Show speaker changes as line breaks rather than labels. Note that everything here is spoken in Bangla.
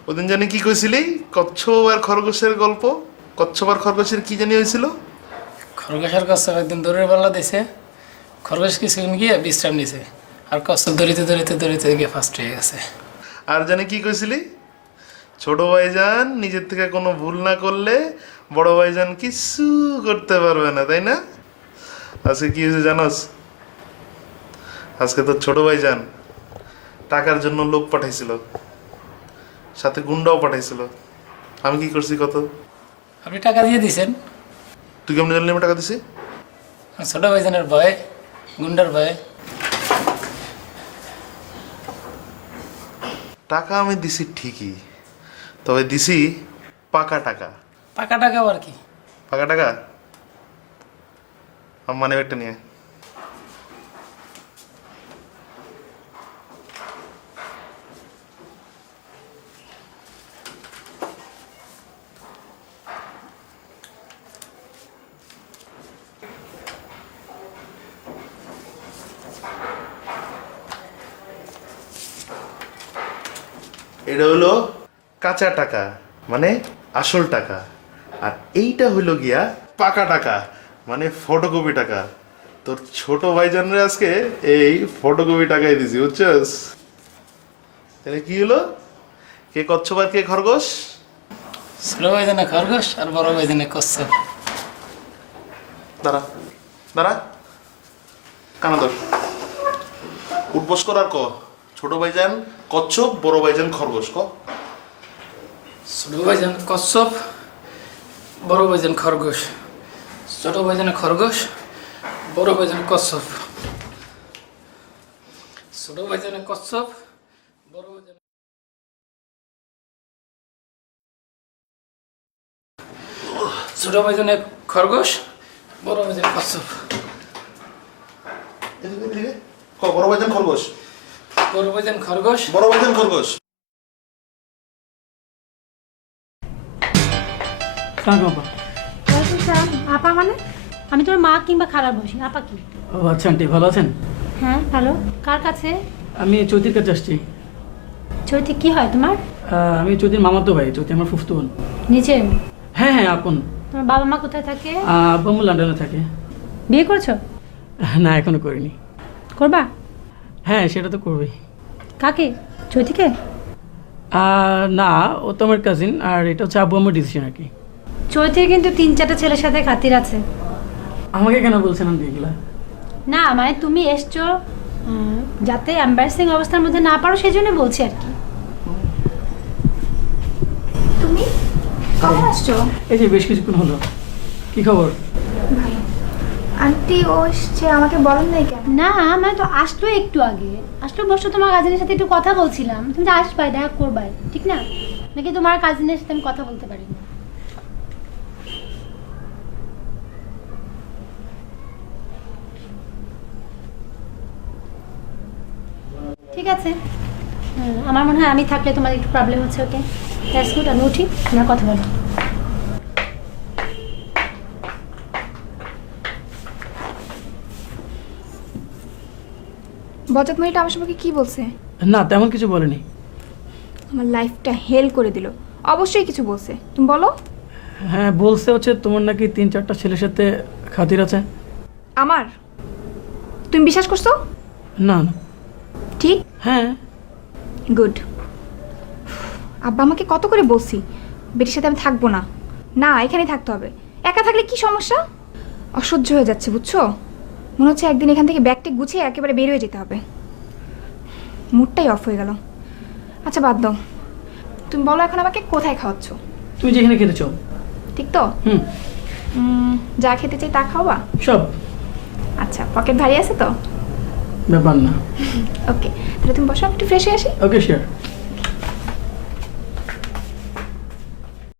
ওদিন জানি কি কইছিলি? কচ্ছপ আর খরগোশের গল্প। কচ্ছপ আর খরগোশের কি জানি হয়েছিল?
খরগোশের কচ্ছপ একদিন দৌড়ের পাল্লা দিছে, খরগোশ কিছুক্ষণ গিয়ে বিশ্রাম নিছে, আর কচ্ছপ দৌড়িতে দৌড়িতে দৌড়িতে গিয়ে ফার্স্ট হয়ে গেছে।
আর জানি কি কইছিলি? ছোট ভাইজান নিজের থেকে কোনো ভুল না করলে বড় ভাইজান কিছু করতে পারবে না, তাই না? আজকে কি হয়েছে জানোস? আজকে তোর ছোট ভাইজান টাকার জন্য লোক পাঠাইছিল, সাথে গুন্ডাও পাঠাইছিল। আমি কি করছি কত?
আপনি টাকা দিয়ে দিছেন?
তুই কেমন জানলি আমি টাকা দিছি?
ছোট ভাইজানের ভয়, গুন্ডার ভয়।
টাকা আমি দিছি ঠিকই, তবে দিছি পাকা টাকা।
পাকা টাকা আর কি?
পাকা টাকা আমার মানি ব্যাগটা নিয়ে। এটা হলো কাঁচা টাকা, মানে আসল টাকা। আর এইটা হইলো গিয়া পাকা টাকা, মানে ফটোকপি টাকা। তোর ছোট ভাইজানরে আজকে এই ফটোকপি টাকাই দিছি, বুঝছস? তাহলে কি হলো? কে কচ্ছপ আর কে খরগোশ?
ছোট ভাইজানে খরগোশ আর বড় ভাইজানে কচ্ছপ।
দাঁড়া দাঁড়া, কানা ধর, উঠবস কর আর ক। ছোট ভাইজান কচ্ছপ, বড় ভাইজান খরগোশ, ক।
ছোট ভাইজান কচ্ছপ, বড় ভাইজান খরগোশ। ছোট ভাইজানে খরগোশ, বড় ভাইজান কচ্ছপ। ছোট ভাইজানে কচ্ছপ, বড় ভাইজান। ছোট ভাইজানে খরগোশ, বড় ভাইজান কচ্ছপ।
ক, বড় ভাইজান খরগোশ,
বড় ভাইজান খরগোশ।
বড় ভাইজান খরগোশ।
আপা মানে? আমি তোর মা কিংবা খারাপ বসি, আপা কি?
ও আচ্ছা আন্টি, ভালো আছেন?
হ্যাঁ ভালো। কার কাছে?
আমি চৈতির কাছে আসছি।
চৈতি কি হয় তোমার?
আমি চৈতির মামাতো ভাই, চৈতি আমার ফুফতো বোন।
নিচে?
হ্যাঁ হ্যাঁ আপন।
তোমার বাবা মা কোথায় থাকে?
আব্বু আম্মু লন্ডনে থাকে।
বিয়ে করছো?
না এখনো করিনি।
করবা?
হ্যাঁ সেটা তো করবেই।
কাকে? চৈতিকে?
না, ও তো আমার কাজিন, আর এটা হচ্ছে আব্বু আম্মুর ডিসিশন আর কি।
চৈতির কিন্তু 3-4টা ছেলের সাথে খাতির আছে।
আমাকে কেন বলছেন আন্টি এগুলা?
না মানে তুমি এসছো যাতে এম্বারেসিং অবস্থার মধ্যে না পারো সেই জন্য বলছি আর কি।
তুমি কখন আসছো?
এই যে বেশ কিছুক্ষণ হলো। কি খবর?
ভালো। আন্টি ও এসছে, আমাকে বলেন নাই কেন?
না মানে তো আসলো একটু আগে। আসলো বসো, তোমার কাজিনের সাথে একটু কথা বলছিলাম। তুমি তো আসবাই, দেখা করবাই, ঠিক না? নাকি তোমার কাজিনের সাথে আমি কথা বলতে পারি না? ঠিক আছে, আমার মনে হয় আমি থাকলে তোমার একটু প্রবলেম হচ্ছে। ওকে দ্যাটস গুড, আমি উঠি, তোমার কথা বলো।
বজত মেয়েটা আমার সম্পর্কে কি বলছে?
না তেমন কিছু বলেনি।
আমার লাইফটা হেল করে দিল। অবশ্যই কিছু বলছে, তুমি বলো।
হ্যাঁ বলছে হচ্ছে তোমার নাকি 3-4টা ছেলের সাথে খাতির আছে।
আমার? তুমি বিশ্বাস করছো?
না না।
ঠিক?
হ্যাঁ।
গুড। আব্বা আমাকে কত করে বলছি বেটির সাথে আমি থাকবো না, না এখানেই থাকতে হবে। একা থাকলে কি সমস্যা? অসহ্য হয়ে যাচ্ছে বুঝছো। মনে হচ্ছে একদিন এখান থেকে ব্যাগটি গুছিয়ে একেবারে বের হয়ে যেতে হবে। মুডটাই অফ হয়ে গেল। আচ্ছা বাদ দাও, তুমি বলো এখন আমাকে কোথায় খাওয়াচ্ছ?
তুমি যেখানে খেতে চাও।
ঠিক তো? যা খেতে চাই তা খাওয়া?
সব।
আচ্ছা, পকেট ভারী আছে তো?
ব্যাপার না।
ওকে, তাহলে তুমি বসো, আমি একটু ফ্রেশ হয়ে আসি।
Okay sure.